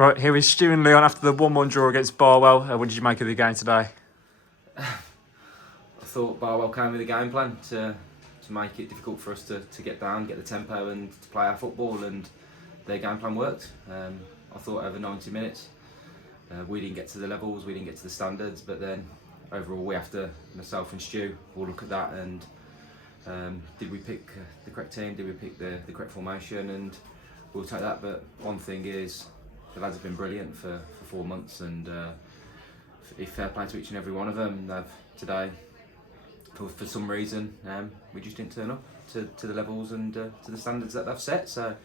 Right, here is Stu and Leon after the 1-1 draw against Barwell. What did you make of the game today? I thought Barwell came with a game plan to make it difficult for us to get down, get the tempo and to play our football, and their game plan worked. I thought over 90 minutes we didn't get to the levels, we didn't get to the standards, but then overall we have to, myself and Stu, will look at that and did we pick the correct team, did we pick the correct formation, and we'll take that. But one thing is, the lads have been brilliant for 4 months, and fair play to each and every one of them. Today, for some reason, we just didn't turn up to the levels and to the standards that they've set. So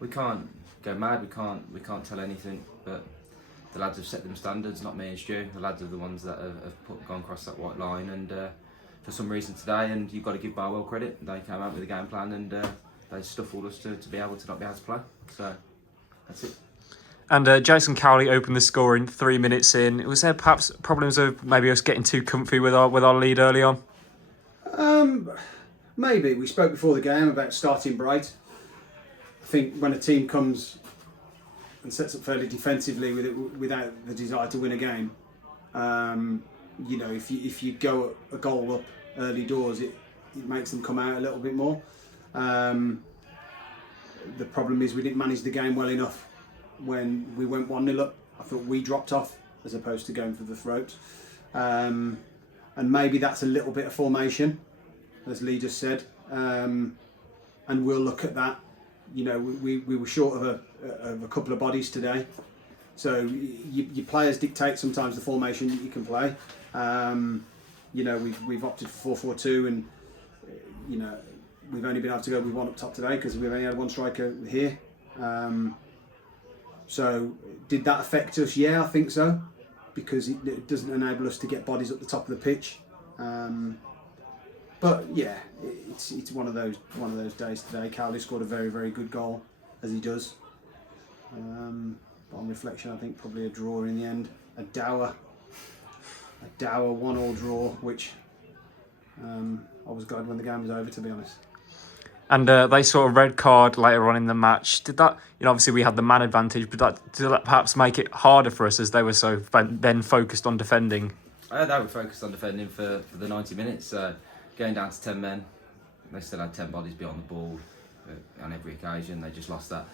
we can't go mad. We can't tell anything. But the lads have set them standards, not me and Stu. The lads are the ones that have gone across that white line. And for some reason today, and you've got to give Barwell credit, they came out with a game plan and they stuffed us to be able to not be able to play. So that's it. And Jason Cowley opened the scoring 3 minutes in. Was there perhaps problems of maybe us getting too comfy with our lead early on? Maybe. We spoke before the game about starting bright. I think when a team comes and sets up fairly defensively without the desire to win a game, if you go a goal up early doors, it makes them come out a little bit more. The problem is we didn't manage the game well enough. When we went 1-0 up, I thought we dropped off as opposed to going for the throat. And maybe that's a little bit of formation, as Lee just said. And we'll look at that. You know, we were short of a couple of bodies today. So your players dictate sometimes the formation that you can play. We've opted for 4-4-2, and we've only been able to go with one up top today because we've only had one striker here. So did that affect us? Yeah, I think so, because it doesn't enable us to get bodies up the top of the pitch. But yeah, it's one of those days today. Cowley scored a very, very good goal, as he does. But on reflection, I think probably a draw in the end. A dour 1-1 draw, which I was glad when the game was over, to be honest. And they saw a red card later on in the match. Did that, obviously we had the man advantage, but did that perhaps make it harder for us as they were so then focused on defending? They were focused on defending for the 90 minutes. Going down to 10 men, they still had 10 bodies beyond the ball on every occasion. They just lost that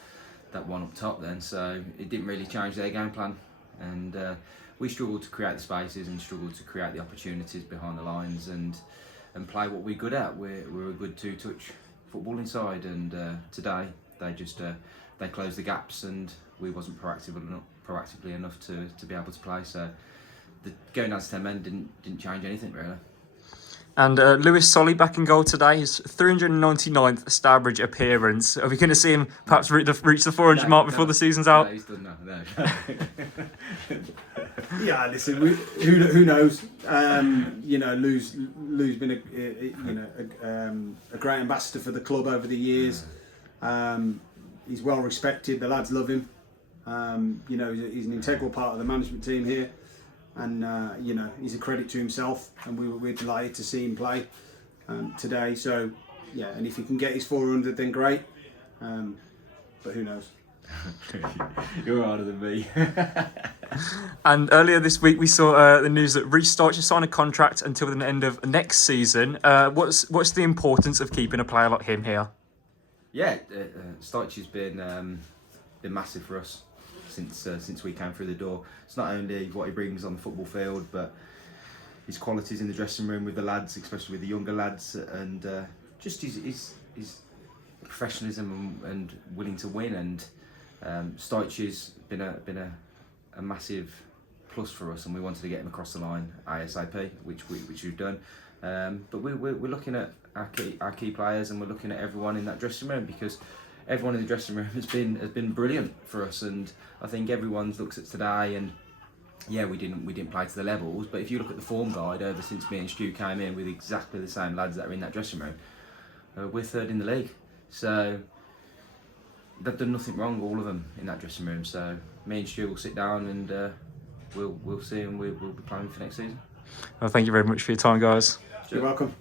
one up top then. So it didn't really change their game plan. And we struggled to create the spaces and struggled to create the opportunities behind the lines and play what we're good at. We're a good two-touch football inside, and today they closed the gaps and we wasn't proactively enough to be able to play. So going down to 10 men didn't change anything really. And Lewis Solly back in goal today, his 399th Stourbridge appearance. Are we going to see him perhaps reach the 400 mark before the season's out? No, he's done no. Yeah, listen, who knows? Lou's been a great ambassador for the club over the years. He's well respected. The lads love him. He's an integral part of the management team here, and he's a credit to himself. And we're delighted to see him play today. So yeah, and if he can get his 400, then great. But who knows? You're harder than me. And earlier this week we saw the news that Reece Stourbridge has signed a contract until the end of next season. What's the importance of keeping a player like him here? Yeah, Stourbridge has been massive for us since we came through the door. It's not only what he brings on the football field, but his qualities in the dressing room with the lads, especially with the younger lads, and just his professionalism and willing to win. And Stourbridge has been a massive plus for us, and we wanted to get him across the line ASAP, which we've done. But we're looking at our key players, and we're looking at everyone in that dressing room, because everyone in the dressing room has been brilliant for us. And I think everyone looks at today, and yeah, we didn't play to the levels, but if you look at the form guide ever since me and Stu came in with exactly the same lads that are in that dressing room, we're third in the league. So they've done nothing wrong, all of them in that dressing room. So me and Stu will sit down and we'll see, and we'll be playing for next season. Well, thank you very much for your time, guys. You're welcome.